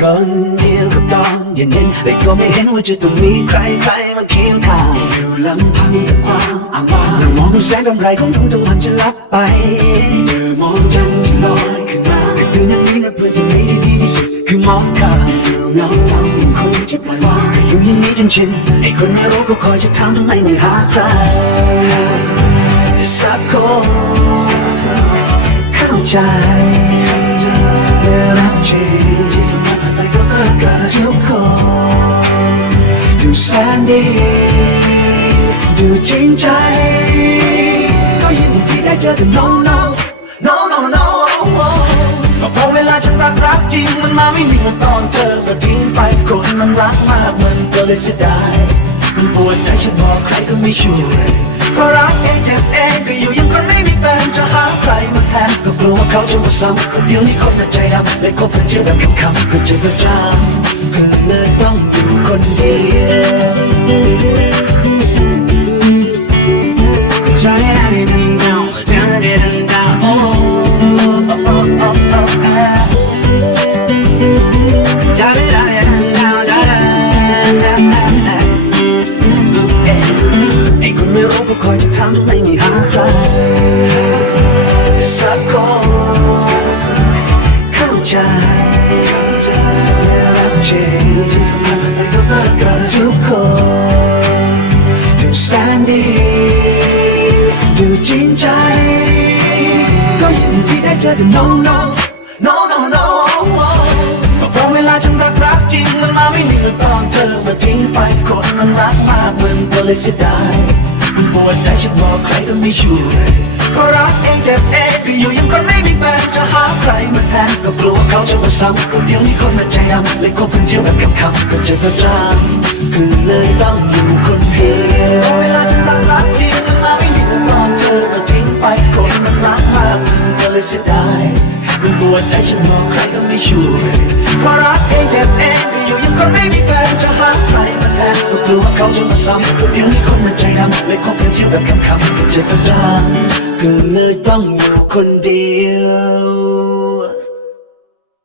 คนเดียวกับตอนเย็นๆแต่ก็ไม่เห็นว่าจะต้องมีใครมาเคียงข้างอยู่ลำพังกับความอ้างว้างนั่งมองดูแสงกำไรของทุกวันจะลับไปเมื่อมองจันทร์ที่ลอยขึ้นมาแต่คืนนี้นะเพื่อนที่ไม่ดีที่สุดคือมองข้ามอยู่เงาอย่างคนที่ปล่อยวางอยู่อย่างนี้จนชินไอ้คนไม่รู้ก็คอยจะทำไมไม่หาใครสักคนเข้าใจและรักจริงที่ผ่านมาไปก็เมื่อกันทุกคนดูแสนดีดูจริงใจก็ยินดีที่ได้เจอแต่ no no no no no ก็พอเวลาฉันรักจริงมันมาไม่มีเมื่อตอนเธอก็ทิ้งไปคนมันรักมากมันก็เลยเสียดายมันปวดใจฉันบอกใครก็ไม่ช่วยเพราะรักเองเจ็บเองก็อยู่ยังคนไม่มีแฟนจะหาใครมาแทนก็กลัวว่าเขาจะมาซ้ำคนเดียวนี่คนใจดำเลยคบกันเชื่อแบบคำๆก็เจอประจำก็เลยต้องอยู่คนเดียวคอยจะทำให้ไม่หาใครสักคนเข้าใจและรักจริงที่ผ่านไปก็เมื่อกันทุกคนดูแสนดีดูจริงใจก็ยินดีได้เจอแต่ no no no no no ก็เพราะเวลาฉันรักจริงมันมาไม่มีเมื่อตอนเธอมาทิ้งไปคนมันรักมากมันก็เลยเสียดายปวดใจฉันบอกใครก็ไม่ช่วยเพราะรักเองเจ็บเองก็อยู่ยังคนไม่มีแฟนจะหาใครมาแทนก็กลัวเขาจะมาซ้ำคนเดียวนี่คนมันใจดำเลยคบกันเที่ยวแบบคำๆก็เจอประจำคือเลยต้องอยู่คนเดียวเวลาฉันรักจริงมันมาไม่มีเมื่อตอนเธอก็ทิ้งไปคนมันรักมากก็เลยเสียดายมันปวดใจฉันบอกใครก็ไม่ช่วยเพราะรักเองเจ็บเองก็อยู่ยังคนไม่มีแฟนจะหาใครมาแทนก็กลัวเขาจะมาซ้ำคนเดียวนี่คนมันใจดำเลยคบกันเที่ยวแบบคำๆก็เจอประจำก็เลยต้องอยู่คนเดียว